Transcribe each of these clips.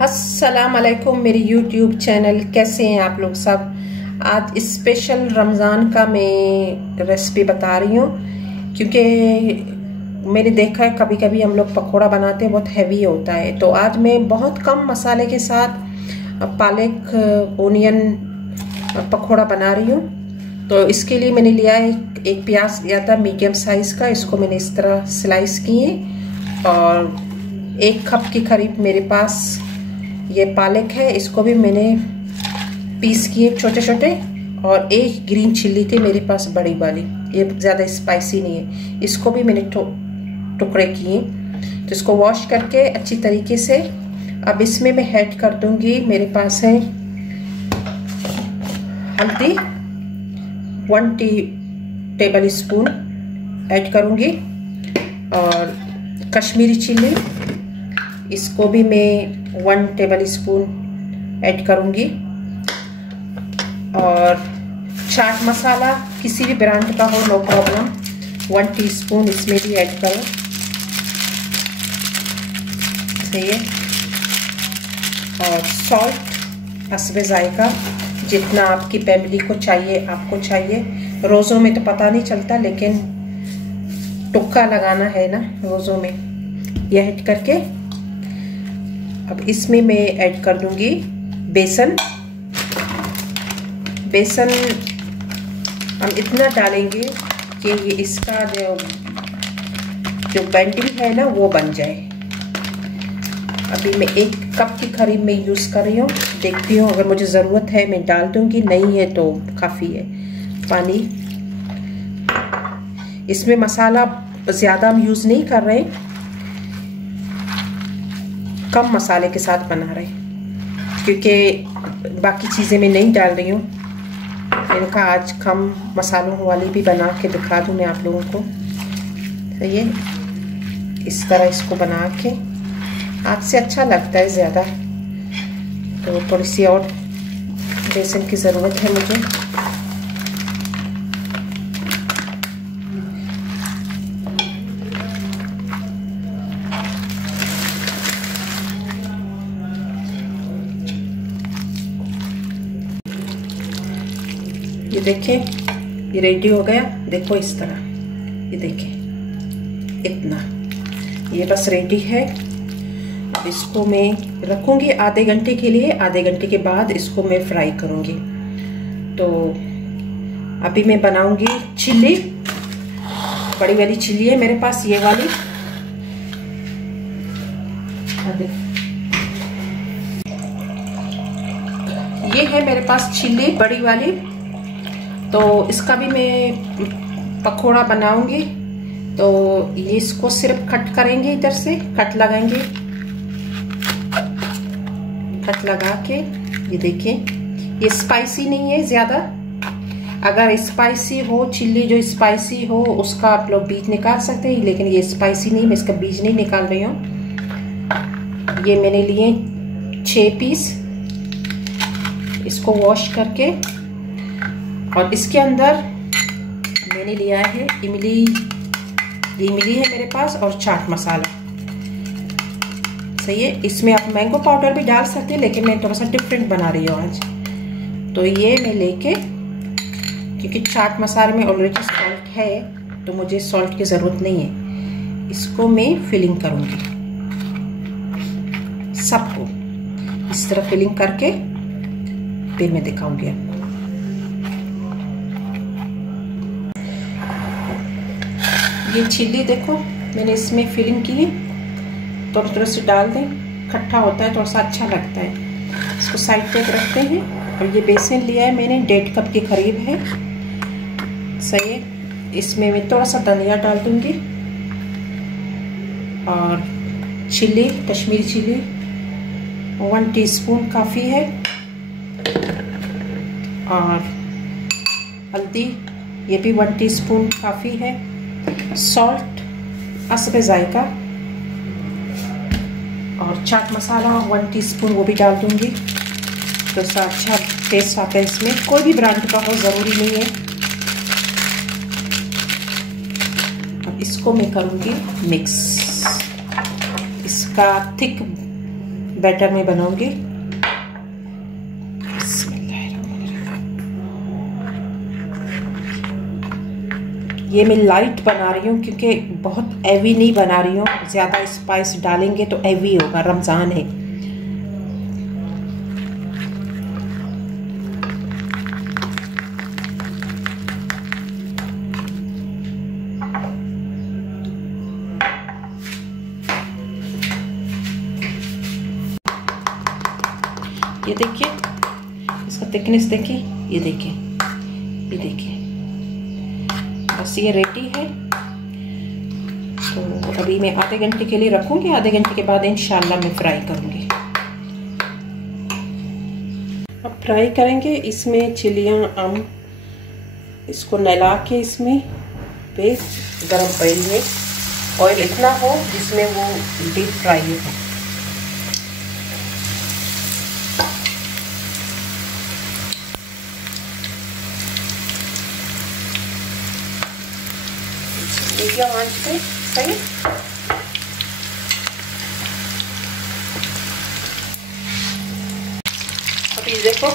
अस्सलाम वालेकुम मेरी यूट्यूब चैनल, कैसे हैं आप लोग सब। आज स्पेशल रमज़ान का मैं रेसिपी बता रही हूँ, क्योंकि मैंने देखा है कभी कभी हम लोग पकोड़ा बनाते हैं, बहुत हैवी होता है। तो आज मैं बहुत कम मसाले के साथ पालक ओनियन पकोड़ा बना रही हूँ। तो इसके लिए मैंने लिया है एक प्याज लिया था मीडियम साइज़ का, इसको मैंने इस तरह स्लाइस किए। और 1 कप के करीब मेरे पास ये पालक है, इसको भी मैंने पीस किए छोटे छोटे। और 1 ग्रीन चिल्ली थी मेरे पास बड़ी वाली, ये ज़्यादा स्पाइसी नहीं है, इसको भी मैंने टुकड़े किए। तो इसको वॉश करके अच्छी तरीके से अब इसमें मैं ऐड कर दूंगी। मेरे पास है हल्दी 1 टेबल स्पून ऐड करूंगी, और कश्मीरी चिल्ली इसको भी मैं 1 टेबल स्पून ऐड करूंगी। और चाट मसाला किसी भी ब्रांड का हो नो प्रॉब्लम, 1 टीस्पून इसमें भी ऐड करो। सही है। और सॉल्ट हस्बे जायका, जितना आपकी फैमिली को चाहिए आपको चाहिए। रोज़ों में तो पता नहीं चलता, लेकिन तुक्का लगाना है ना रोज़ों में। यह ऐड करके अब इसमें मैं ऐड कर दूंगी बेसन। बेसन हम इतना डालेंगे कि ये इसका जो बैंडिंग है ना वो बन जाए। अभी मैं 1 कप के करीब में यूज़ कर रही हूँ, देखती हूँ अगर मुझे ज़रूरत है मैं डाल दूंगी, नहीं है तो काफ़ी है पानी। इसमें मसाला ज़्यादा हम यूज़ नहीं कर रहे, कम मसाले के साथ बना रहे, क्योंकि बाकी चीज़ें मैं नहीं डाल रही हूँ। मैंने कहा आज कम मसालों वाली भी बना के दिखा दूँ मैं आप लोगों को। तो ये इस तरह इसको बना के हाथ से अच्छा लगता है ज़्यादा, तो थोड़ी सी और बेसन की ज़रूरत है मुझे। ये देखें ये रेडी हो गया, देखो इस तरह, ये देखें इतना, ये बस रेडी है। अब इसको मैं रखूँगी आधे घंटे के लिए, आधे घंटे के बाद इसको मैं फ्राई करूँगी। तो अभी मैं बनाऊँगी चिल्ली, बड़ी वाली चिल्ली है मेरे पास, ये वाली। ये है मेरे पास चिल्ली बड़ी वाली, तो इसका भी मैं पकोड़ा बनाऊंगी। तो ये इसको सिर्फ कट करेंगे, इधर से कट लगाएंगे, कट लगा के। ये देखिए ये स्पाइसी नहीं है ज़्यादा। अगर स्पाइसी हो चिल्ली, जो स्पाइसी हो उसका आप लोग बीज निकाल सकते हैं, लेकिन ये स्पाइसी नहीं, मैं इसका बीज नहीं निकाल रही हूँ। ये मैंने लिए 6 पीस, इसको वॉश करके। और इसके अंदर मैंने लिया है इमली, ये इमली है मेरे पास, और चाट मसाला। सही है। इसमें आप मैंगो पाउडर भी डाल सकते हैं, लेकिन मैं थोड़ा सा डिफरेंट बना रही हूँ आज। तो ये मैं लेके, क्योंकि चाट मसाले में ऑलरेडी सॉल्ट है तो मुझे सॉल्ट की ज़रूरत नहीं है। इसको मैं फिलिंग करूँगी, सबको इस तरह फिलिंग करके फिर मैं दिखाऊंगी आपको। ये चिल्ली देखो मैंने इसमें फिलिंग की, थोड़ा थोड़ा से डाल दें, इकट्ठा होता है थोड़ा सा अच्छा लगता है। इसको साइड पे रखते हैं। और ये बेसन लिया है मैंने 1.5 कप के करीब है। सही है। इसमें मैं थोड़ा सा धनिया डाल दूंगी, और चिल्ली कश्मीरी चिल्ली 1 टीस्पून काफ़ी है। और हल्दी ये भी 1 टीस्पून काफ़ी है। सॉल्ट हस्बे जायका, और चाट मसाला 1 टीस्पून वो भी डाल दूंगी, तो इसका अच्छा टेस्ट आता है इसमें। कोई भी ब्रांड का हो ज़रूरी नहीं है। अब इसको मैं करूँगी मिक्स। इसका थिक बैटर में बनाऊंगी। ये मैं लाइट बना रही हूँ क्योंकि बहुत हैवी नहीं बना रही हूँ, ज़्यादा स्पाइस डालेंगे तो हैवी होगा, रमज़ान है। ये देखिए इसका थिकनेस देखिए, ये देखिए, ये देखिए, बस ये रेडी है। तो अभी मैं आधे घंटे के लिए रखूँगी, आधे घंटे के बाद इंशाल्लाह मैं फ्राई करूँगी। अब फ्राई करेंगे। इसमें चिलियाँ हम इसको नला के इसमें पे गरम पैन में ऑयल इतना हो जिसमें वो डीप फ्राई हो। मीडियम आंच पे सही। अभी देखो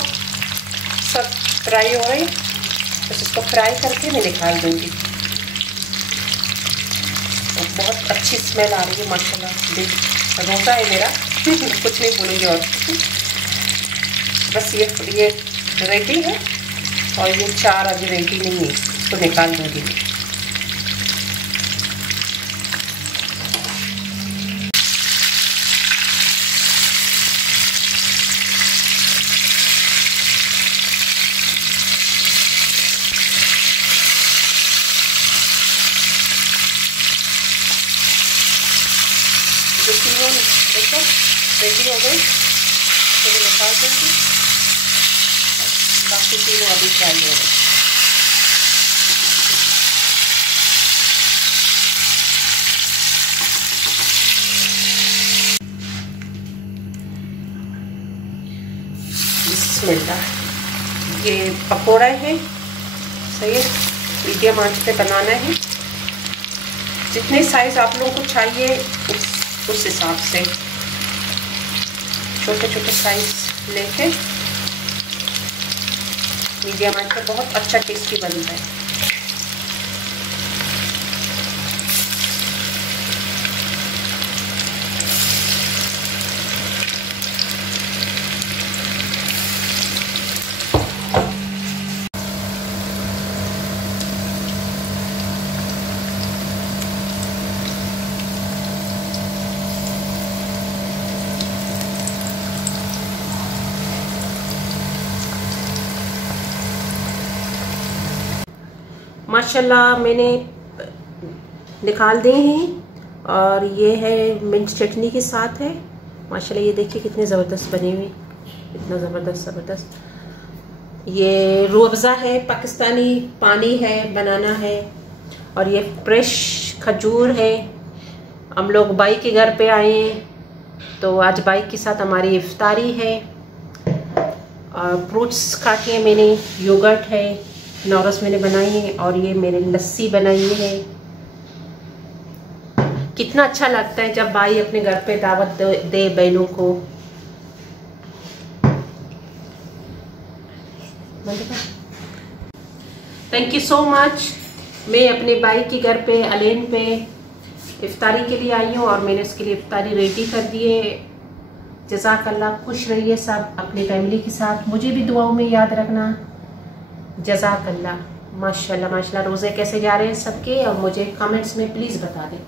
सब फ्राई हो रही, बस इसको फ्राई करके मैं निकाल दूंगी। और बहुत अच्छी स्मेल आ रही है माशाल्लाह। रोज़ा है मेरा कुछ नहीं बोलूँगी। और बस ये रेडी है और ये 4 अभी रेडी नहीं है, इसको निकाल दूंगी। जो तीनों देखो रेडी हो गई, तो मैं निकाल दूँगी। बाकी तीनों अभी फ्राई हो गए। बिस्मिल्लाह। ये पकोड़ा है, सही है। मीडियम आंच पे बनाना है। जितने साइज आप लोगों को चाहिए उस हिसाब से छोटे छोटे साइज लेके मीडियम आंच पे बहुत अच्छा टेस्टी बनता है। माशाल्लाह मैंने निकाल दिए हैं और ये है मिंट चटनी के साथ है। माशाल्लाह ये देखिए कितने ज़बरदस्त बने हुए, इतना ज़बरदस्त। ये रूह अफ़ज़ा है, पाकिस्तानी पानी है, बनाना है। और ये फ्रेश खजूर है। हम लोग बाई के घर पे आए हैं तो आज बाई के साथ हमारी इफ्तारी है। और फ्रूट्स काटे हैं मैंने, योगर्ट है, नौरस मैंने बनाई है और ये मैंने लस्सी बनाई है। कितना अच्छा लगता है जब भाई अपने घर पे दावत दे बहनों को। Thank you so much. मैं अपने भाई के घर पे अलेन पे इफ्तारी के लिए आई हूँ और मैंने उसके लिए इफ्तारी रेडी कर दी है। जज़ाकल्लाह। खुश रहिए सब अपनी फैमिली के साथ। मुझे भी दुआओं में याद रखना। जज़ाकल्लाह। माशाल्लाह माशाल्लाह। रोज़े कैसे जा रहे हैं सबके, और मुझे कमेंट्स में प्लीज़ बता दें।